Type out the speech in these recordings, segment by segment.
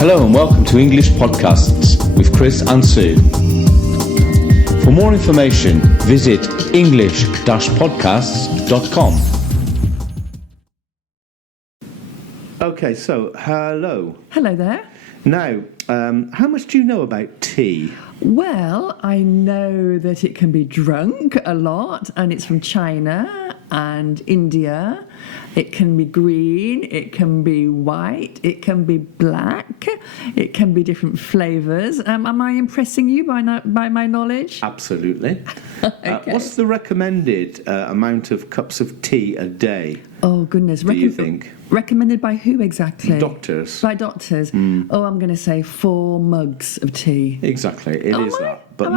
Hello and welcome to English Podcasts with Chris and Sue. For more information, visit english-podcasts.com. Okay, so hello. Hello there. Now, how much do you know about tea? Well, I know that it can be drunk a lot, and it's from China and India. It can be green, it can be white, it can be black, it can be different flavours. Am I impressing you by my knowledge? Absolutely. Okay. What's the recommended amount of cups of tea a day? Oh, goodness. Do you think? Recommended by who exactly? Doctors. By doctors. Oh, I'm going to say 4 mugs of tea. Exactly, it is that. But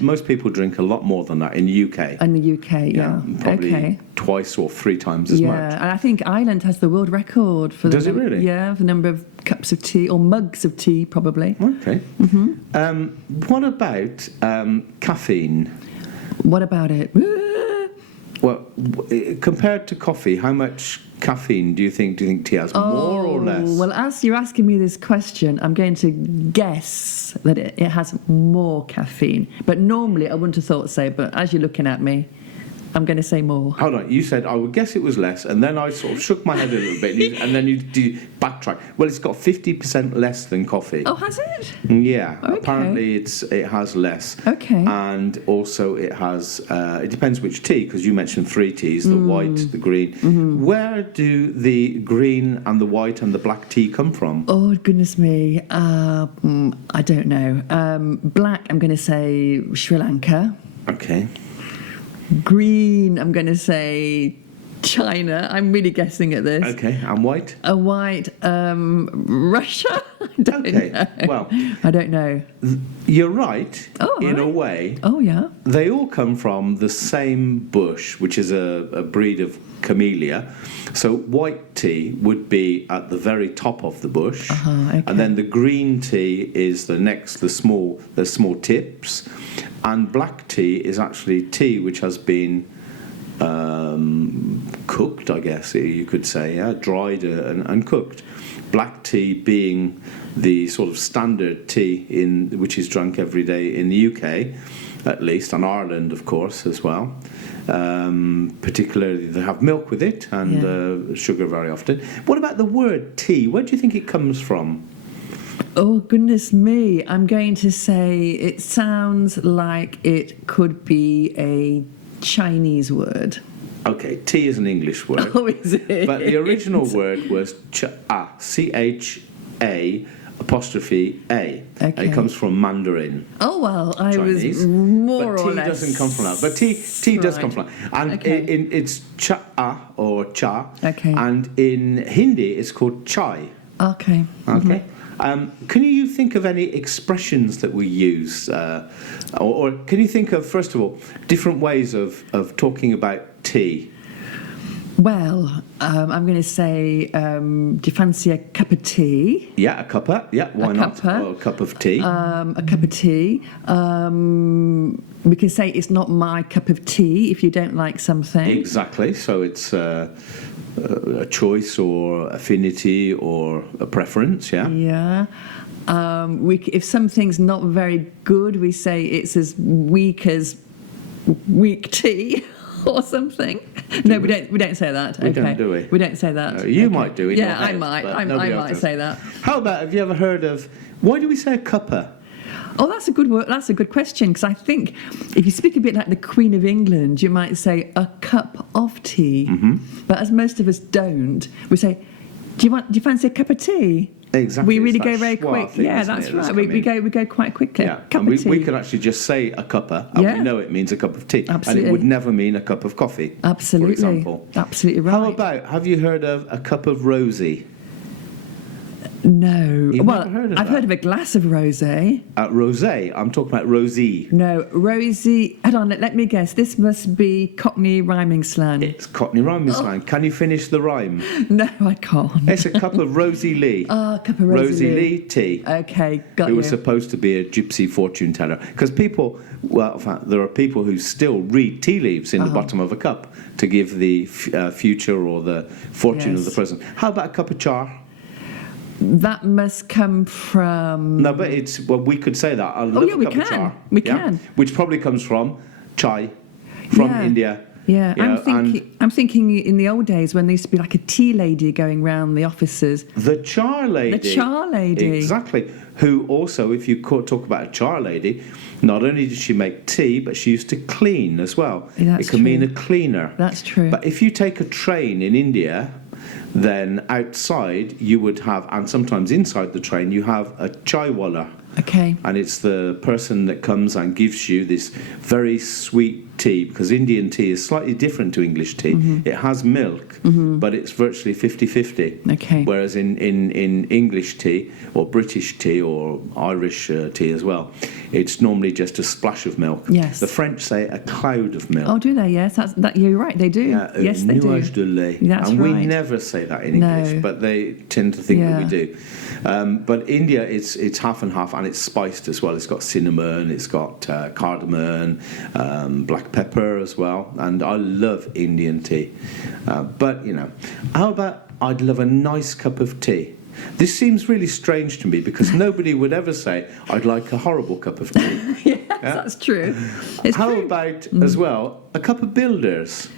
most people drink a lot more than that in the UK. In the UK, yeah. Probably twice or 3 times as much. Yeah, and I think Ireland has the world record for Does it really? Yeah, the number of cups of tea, or mugs of tea, probably. Okay. Mm-hmm. What about caffeine? What about it? Well, compared to coffee, how much caffeine do you think tea has? More or less? Well, as you're asking me this question, I'm going to guess that it has more caffeine. But normally I wouldn't have thought so, but as you're looking at me, I'm going to say more. Hold on, you said I would guess it was less, and then I sort of shook my head a little bit, and then you backtrack. Well, it's got 50% less than coffee. Oh, has it? Yeah, Okay. Apparently it has less. Okay. And also it has, it depends which tea, because you mentioned 3 teas, the white, the green. Mm-hmm. Where do the green and the white and the black tea come from? Oh, goodness me. I don't know. Black, I'm going to say Sri Lanka. Okay. Green, I'm going to say China. I'm really guessing at this. Okay, and white? A white, Russia? I don't know. Well, I don't know. You're right, in a right. way. Oh, yeah. They all come from the same bush, which is a breed of camellia. So white tea would be at the very top of the bush, Okay. and then the green tea is the small tips, and black tea is actually tea which has been cooked, I guess you could say, dried and cooked. Black tea being the sort of standard tea which is drunk every day in the UK, at least, and Ireland, of course, as well. Particularly, they have milk with it and sugar very often. What about the word tea? Where do you think it comes from? Oh, goodness me. I'm going to say it sounds like it could be a Chinese word. Okay, tea is an English word. Oh, is it? But the original word was cha, C-H-A apostrophe A. Okay. And it comes from Mandarin. Oh, well, I Chinese, was more or less. But tea doesn't come from that. But tea does come from that. And it's cha or cha. Okay. And in Hindi, it's called chai. Okay. Okay. Can you think of any expressions that we use? Or can you think of, first of all, different ways of talking about tea? Well, I'm going to say, do you fancy a cup of tea? Yeah, a cuppa. Yeah, why not? Or a cup of tea. A cup of tea. We can say it's not my cup of tea if you don't like something. Exactly. So it's a choice or affinity or a preference, yeah? Yeah. If something's not very good, we say it's as weak tea. Or something. No, we don't say that. We don't, do we? We don't say that. No, you might do it. Yeah, I might. I might say that. How about, have you ever heard of, why do we say a cuppa? Oh, that's a good word. That's a good question, because I think if you speak a bit like the Queen of England, you might say a cup of tea. Mm-hmm. But as most of us don't, we say, do you fancy a cup of tea? Exactly. We really go very quick. Yeah, that's right. We go quite quickly. Yeah, and we could actually just say a cuppa, and we know it means a cup of tea. Absolutely. And it would never mean a cup of coffee. Absolutely. For example. Absolutely right. How about, have you heard of a cup of rosé? No. You've never heard of I've heard of a glass of rosé. Rosé? I'm talking about rosé. No, rosy. Hold on, let me guess. This must be Cockney rhyming slang. It's Cockney rhyming slang. Can you finish the rhyme? No, I can't. It's a cup of Rosie Lee. Oh, a cup of Rosie Lee tea. Okay, got Who you. was supposed to be a gypsy fortune teller. Because people, well, in fact, there are people who still read tea leaves in the bottom of a cup to give the future or the fortune of the present. How about a cup of char? That must come from... No, but we could say that. I love a cup of chai. We can. Which probably comes from chai, from India. Yeah, You know, I'm thinking in the old days when there used to be like a tea lady going round the offices. The char lady. The char lady. Exactly. Who also, if you talk about a char lady, not only did she make tea, but she used to clean as well. That's it can true. mean a cleaner. That's true. But if you take a train in India, then outside you would have, and sometimes inside the train, you have a chaiwala. Okay. And it's the person that comes and gives you this very sweet tea, because Indian tea is slightly different to English tea. Mm-hmm. It has milk, but it's virtually 50-50. Okay. Whereas in English tea, or British tea, or Irish tea as well, it's normally just a splash of milk. Yes. The French say a cloud of milk. Oh, do they? Yes, you're right, they do. Yes, they do. Nuage de lait. That's and right. we never say that in English, but they tend to think that we do. But India, it's half and half, and it's spiced as well. It's got cinnamon, it's got cardamom, black pepper as well, and I love Indian tea. But, how about I'd love a nice cup of tea? This seems really strange to me because nobody would ever say, I'd like a horrible cup of tea. Yes, that's true. It's How true. about, as well, a cup of Builders?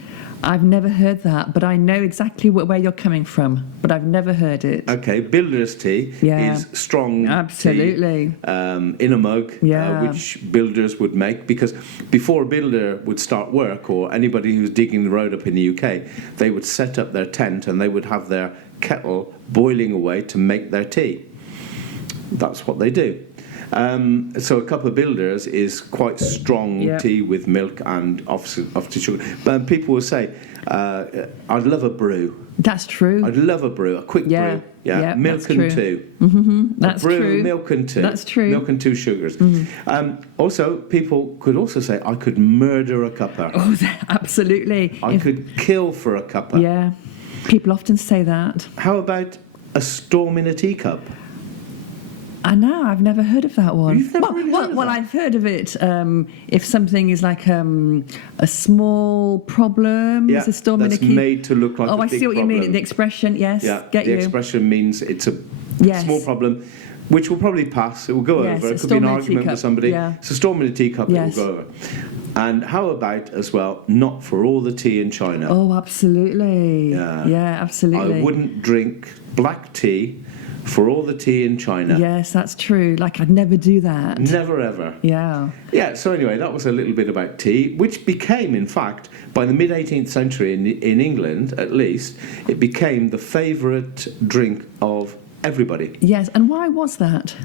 I've never heard that, but I know exactly where you're coming from, but I've never heard it. Okay, Builders tea is strong Absolutely. tea in a mug, which builders would make, because before a builder would start work, or anybody who's digging the road up in the UK, they would set up their tent and they would have their kettle boiling away to make their tea. That's what they do. So a cup of Builders is quite strong tea with milk and obviously sugar. But people will say, I'd love a brew. That's true. I'd love a brew, a quick brew. Yeah, milk and two. Mm-hmm. That's a brew, true. Milk and two. That's true. Milk and 2 sugars. Mm-hmm. Also, people could also say, I could murder a cuppa. Oh, absolutely. I could kill for a cuppa. Yeah, people often say that. How about a storm in a teacup? I know, I've never heard of that one. You've never really heard of that? I've heard of it. If something is like a small problem, it's a storm in a that's key. made to look like a big I see what problem. you mean. The expression, yes, the expression means it's a small problem, which will probably pass. It will go over. It could be an argument with somebody. Yeah. It's a storm in a teacup. Yes. It will go over. And how about, as well, not for all the tea in China? Oh, absolutely. Yeah, absolutely. I wouldn't drink black tea for all the tea in China. Yes, that's true. Like, I'd never do that. Never, ever. Yeah. Yeah, so anyway, that was a little bit about tea, which became, in fact, by the mid-18th century in England, at least, it became the favourite drink of everybody. Yes, and why was that?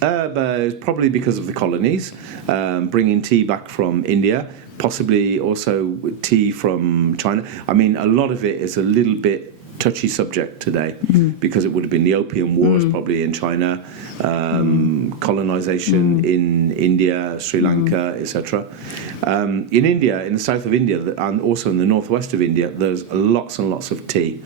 Probably because of the colonies, bringing tea back from India, possibly also tea from China. I mean, a lot of it is a little bit touchy subject today, because it would have been the Opium Wars probably in China, colonization in India, Sri Lanka, etc. In India, in the south of India, and also in the northwest of India, there's lots and lots of tea.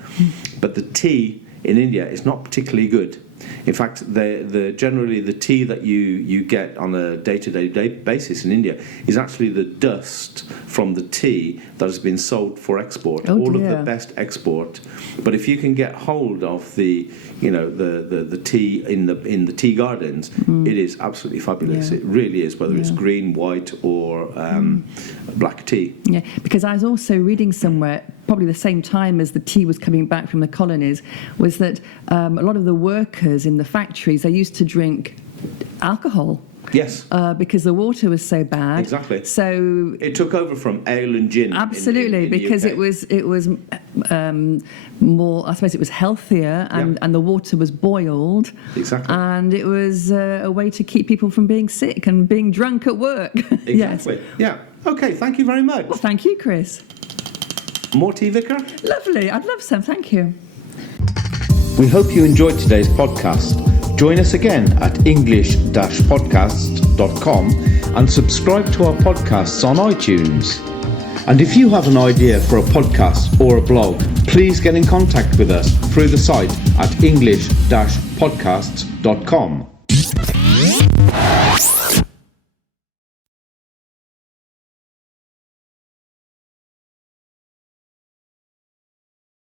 But the tea in India is not particularly good. In fact, generally the tea that you get on a day-to-day basis in India is actually the dust from the tea that has been sold for export. All of the best export. But if you can get hold of the tea in the tea gardens, it is absolutely fabulous. It really is, whether it's green, white, or black tea. Yeah, because I was also reading somewhere, probably the same time as the tea was coming back from the colonies, was that a lot of the workers in the factories, they used to drink alcohol. Yes. Because the water was so bad. Exactly. So it took over from ale and gin. Absolutely, in because the UK. it was more. I suppose it was healthier, and the water was boiled. Exactly. And it was a way to keep people from being sick and being drunk at work. Exactly. Yes. Yeah. Okay. Thank you very much. Well, thank you, Chris. More tea, Vicar? Lovely. I'd love some. Thank you. We hope you enjoyed today's podcast. Join us again at english-podcasts.com and subscribe to our podcasts on iTunes. And if you have an idea for a podcast or a blog, please get in contact with us through the site at english-podcasts.com.